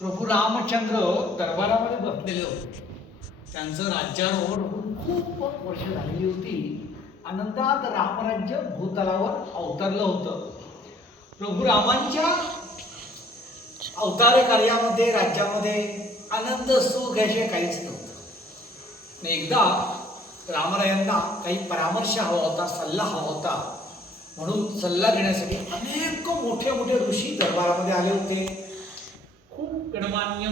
प्रभू रामचंद्र दरबारामध्ये बसलेले होते. त्यांचं राज्यारोहण होऊन खूप वर्ष झालेली होती. आनंदात रामराज्य भूतलावर अवतरलं होतं. प्रभू रामांच्या अवतार कार्यामध्ये राज्यामध्ये आनंद सुख याशिवाय काहीच नव्हतं. एकदा रामरायांना काही परामर्श हवा होता सल्ला हवा होता. म्हणून सल्ला घेण्यासाठी अनेक मोठे मोठे ऋषी दरबारामध्ये आले होते. गणमान्य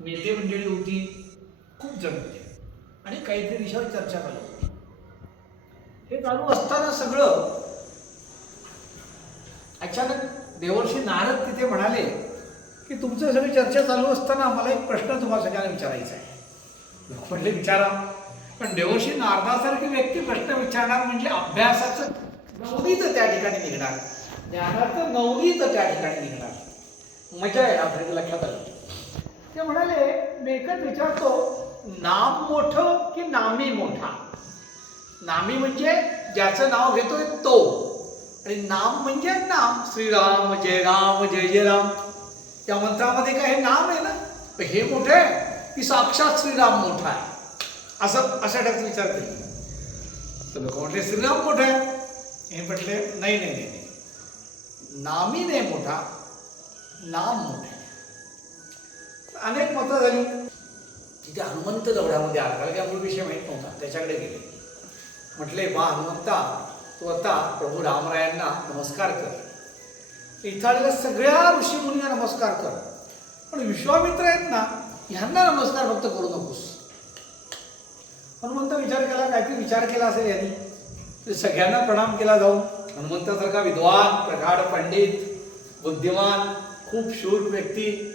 नेते मंडळी होती. खूप जण होते. आणि काहीतरी विषयावर चर्चा चालू होती. हे चालू असताना सगळं अचानक देवर्षी नारद तिथे म्हणाले की तुमचं सगळी चर्चा चालू असताना मला एक प्रश्न तुम्हाला सगळ्यांना विचारायचा आहे. म्हटले विचारा. पण देवर्षी नारदासारखी व्यक्ती प्रश्न विचारणार म्हणजे अभ्यासाचं नवनीत त्या ठिकाणी निघणार. ज्ञानाचं नवनीत त्या ठिकाणी निघणार. मजा आहे आपल्याला लक्षात आलं. ते म्हणाले मी एकच विचारतो नाम मोठं की नामी मोठा? नामी म्हणजे ज्याचं नाव घेतोय तो. आणि नाम म्हणजे नाम श्रीराम जय राम जय जय राम त्या मंत्रामध्ये काय हे नाम आहे ना? हे मोठं आहे की साक्षात श्रीराम मोठा आहे. असं अशा टाईपचा विचार केला तर लोक म्हटले श्रीराम मोठा आहे. हे म्हटले नाही नाही नाही. नामी नाही मोठा. नाम मोठे. अनेक मतं झाली. तिथे हनुमंत दौड्यामध्ये आला. कारण की मूळ विषय माहीत नव्हता. त्याच्याकडे गेले. म्हटले वा हनुमंता तू आता प्रभू रामरायांना नमस्कार कर. इथं आलेल्या सगळ्या ऋषीमुनींना नमस्कार कर. पण विश्वामित्र आहेत ना ह्यांना नमस्कार फक्त करू नकोस. हनुमंत विचार केला काहीतरी विचार केला असेल यांनी? ते सगळ्यांना प्रणाम केला जाऊन. हनुमंतासारखा विद्वान प्रगाढ पंडित बुद्धिमान खूप शूर व्यक्ती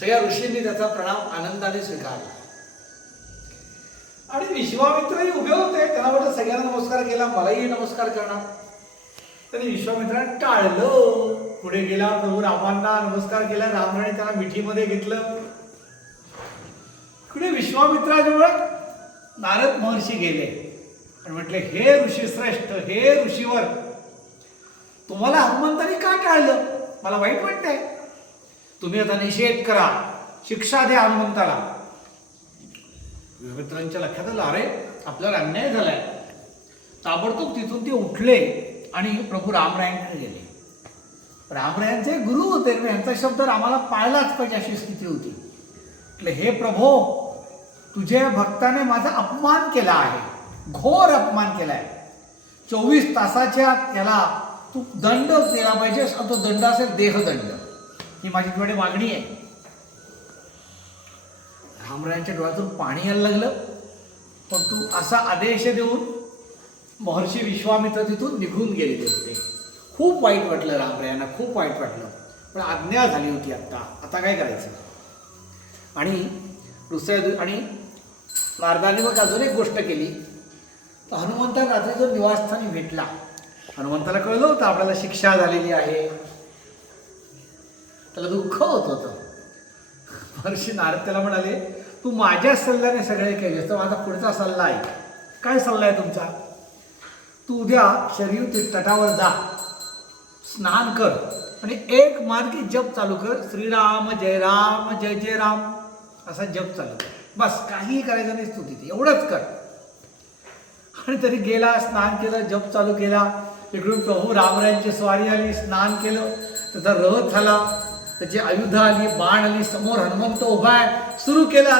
सगळ्या ऋषींनी त्याचा प्रणाम आनंदाने स्वीकारला. आणि विश्वामित्रही उभे होते. त्यांना वाटत सगळ्यांना नमस्कार केला मलाही नमस्कार करणार. त्यांनी विश्वामित्राने टाळलं. पुढे गेला प्रभू रामांना नमस्कार केला. रामाने त्याला मिठीमध्ये घेतलं. पुढे विश्वामित्राजवळ नारद महर्षी गेले. आणि म्हटले हे ऋषी श्रेष्ठ हे ऋषीवर तुम्हाला हनुमंतांनी का टाळलं? मला वाईट वाटतंय. तुम्ही आता निषेध करा. शिक्षा द्या हनुमंताला. मित्रांच्या लक्षात आलं अरे आपल्याला अन्याय झालाय. ताबडतोब तिथून ते उठले आणि प्रभू रामरायांकडे गेले. रामरायांचे गुरु होते यांचा शब्द रामाला पाळलाच पाहिजे अशी स्थिती होती. म्हटलं हे प्रभो तुझ्या भक्ताने माझा अपमान केला आहे. घोर अपमान केला आहे चोवीस तासाच्या याला तू दंड दिला पाहिजेस आणि तो दंड असेल देहदंड. ही माझी तुझ्याकडे मागणी आहे. रामरायांच्या डोळ्यातून पाणी यायला लागलं. पण तू असा आदेश देऊन महर्षी विश्वामित्र तिथून निघून गेलेले होते. खूप वाईट वाटलं रामरायांना खूप वाईट वाटलं. पण आज्ञा झाली होती आत्ता. आता काय करायचं? आणि दुसऱ्या आणि नारदाने मग अजून एक गोष्ट केली. तर हनुमंता रात्री जो निवासस्थानी भेटला हनुमंताला कळलं होतं आपल्याला शिक्षा झालेली आहे. त्याला दुःख होत होतं. महर्षी नारद त्याला म्हणाले तू माझ्या सल्ल्याने सगळे केलेस तर माझा पुढचा सल्ला आहे. काय सल्ला आहे तुमचा? तू उद्या शरीर तटावर जा. स्नान कर. आणि एक मार्गी जप चालू कर. श्रीराम जय राम जय जय राम. असा जप चालू कर. बस काहीही करायचं नाही तू तिथे. एवढंच कर. आणि तरी गेला स्नान केलं जप चालू केला. इकडून प्रभू रामरायांची स्वारी आली स्नान केलं त्याचा रथ झाला त्याची आयुध आली बाण आली समोर हनुमंत उभा आहे सुरू केला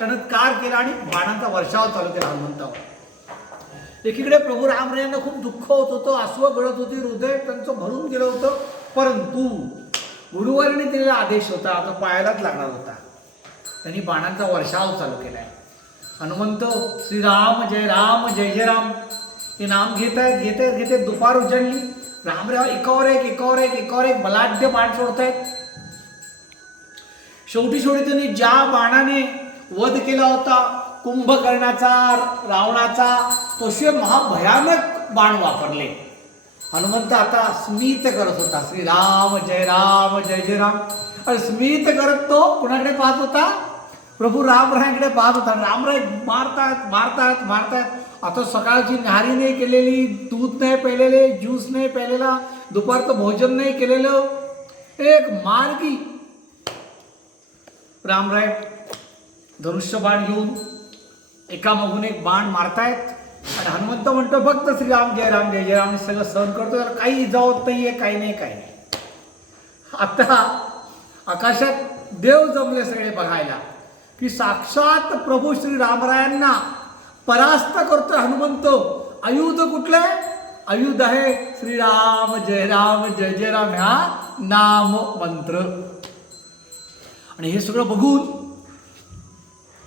टणत्कार केला आणि बाणांचा वर्षाव चालू केला हनुमंतावर. एकीकडे प्रभू रामरायांना खूप दुःख होत होतं आसवं गळत होती हृदय त्यांचं भरून गेलं होतं परंतु गुरुवारीने दिलेला आदेश होता आता पायालाच लागणार होता. त्यांनी बाणांचा वर्षाव चालू केलाय. हनुमंत श्रीराम जय राम जय जय राम ते नाम घेत आहेत घेत आहेत घेत आहेत. दुपार उजळली रामराव एकावर एक एकावर एक एकावर एक बलाढ्य बाण सोडतायत शेवटी शेवटी त्यांनी ज्या बाणाने वध केला होता कुंभकर्णाचा रावणाचा तो शिवाय महाभयानक बाण वापरले. हनुमंत आता स्मित करत होता. श्री राम जय राम जय जय राम. आणि स्मित करत तो कुणाकडे पाहत होता? प्रभू रामरायांकडे पाहत होता. रामराय मारतात मारतात मारतात. आता सकाळची न्याहारी नाही केलेली दूध नाही प्यालेले ज्यूस नाही प्यालेला दुपारचं भोजन नाही केलेलं. एक मार्गी रामराय धनुष्य बाण घेऊन एकामागून एक बाण मारतायत. आणि हनुमंत म्हणतो फक्त श्रीराम जय राम जय जय राम. सगळं सहन करतो. त्याला काही इजा नाही आहे काही नाही काही नाही. आता आकाशात देव जमले सगळे बघायला. की साक्षात प्रभू श्री रामरायांना परास्त करतो हनुमंत. आयुध कुठलं? आहे. आयुध आहे श्रीराम जय राम जय जय राम. ह्या नाम मंत्र. आणि हे सगळं बघून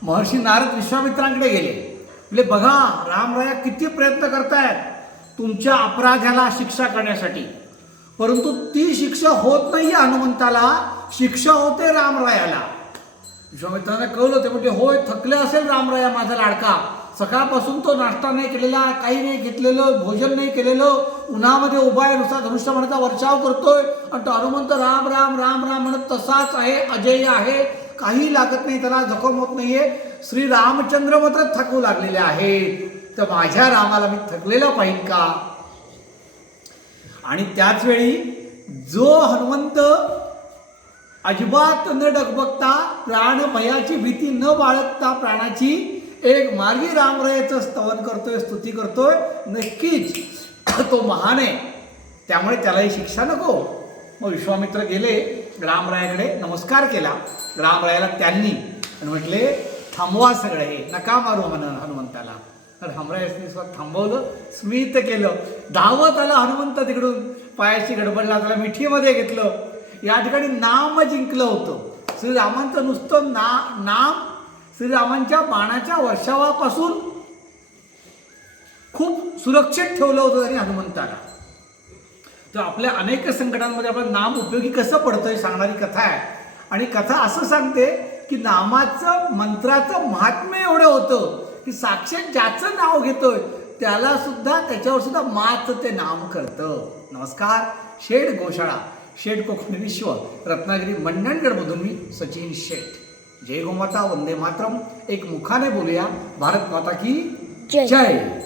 महर्षी नारद विश्वामित्रांकडे गेले. म्हणजे बघा रामराया किती प्रयत्न करतायत तुमच्या अपराध्याला शिक्षा करण्यासाठी. परंतु ती शिक्षा होत नाही हनुमंताला शिक्षा होते रामरायाला. विश्वामित्राने कळलं ते म्हणजे होय थकले असेल रामराया माझा लाडका. सकाळपासून तो नाश्ता नाही केलेला काही नाही घेतलेलं भोजन नाही केलेलं. उन्हामध्ये उभा आहे नुसता धनुष्यबाणाचा वर्षाव करतोय. आणि तो हनुमंत राम राम राम राम म्हणत तसाच आहे अजय आहे. काही लागत नाही त्याला जखम होत नाहीये. श्री रामचंद्र मात्र थकू लागलेले आहेत. तर माझ्या रामाला मी थकलेला पाहिजे का? आणि त्याच वेळी जो हनुमंत अजिबात न डगबगता प्राण भयाची भीती न बाळगता प्राणाची एक मार्गी रामरायाचं स्तवन करतोय स्तुती करतोय. नक्कीच तो महान आहे. त्यामुळे त्यालाही शिक्षा नको. मग विश्वामित्र गेले रामरायाकडे नमस्कार केला. रामरायाला त्यांनी आणि म्हटले थांबवा सगळं हे नका मारू म्हण हनुमंताला. तर रामरायाने स्वतः थांबवलं स्मित केलं. धावत आला हनुमंत तिकडून. पायाची गडबडला त्याला मिठीमध्ये घेतलं. या ठिकाणी नाम जिंकलं होतं. श्रीरामांचं नुसतं ना नाम श्रीरामांच्या बाणाच्या वर्षावापासून खूप सुरक्षित ठेवलं होतं त्यांनी हनुमंताला. तर आपल्या अनेक संकटांमध्ये आपलं नाम उपयोगी कसं पडतं हे सांगणारी कथा आहे. आणि कथा असं सांगते की नामाचं मंत्राचं महात्म्य एवढं होतं की साक्षात ज्याचं नाव घेतोय त्याला सुद्धा त्याच्यावर सुद्धा मात ते नाम करतं. नमस्कार शेड गोशाळा शेठ कोकणी विश्व रत्नागिरी मंडणगडमधून मी सचिन शेठ. जय गोमाता वंदे मातरम. एक मुखाने बोलूया भारत माता की जय. जय.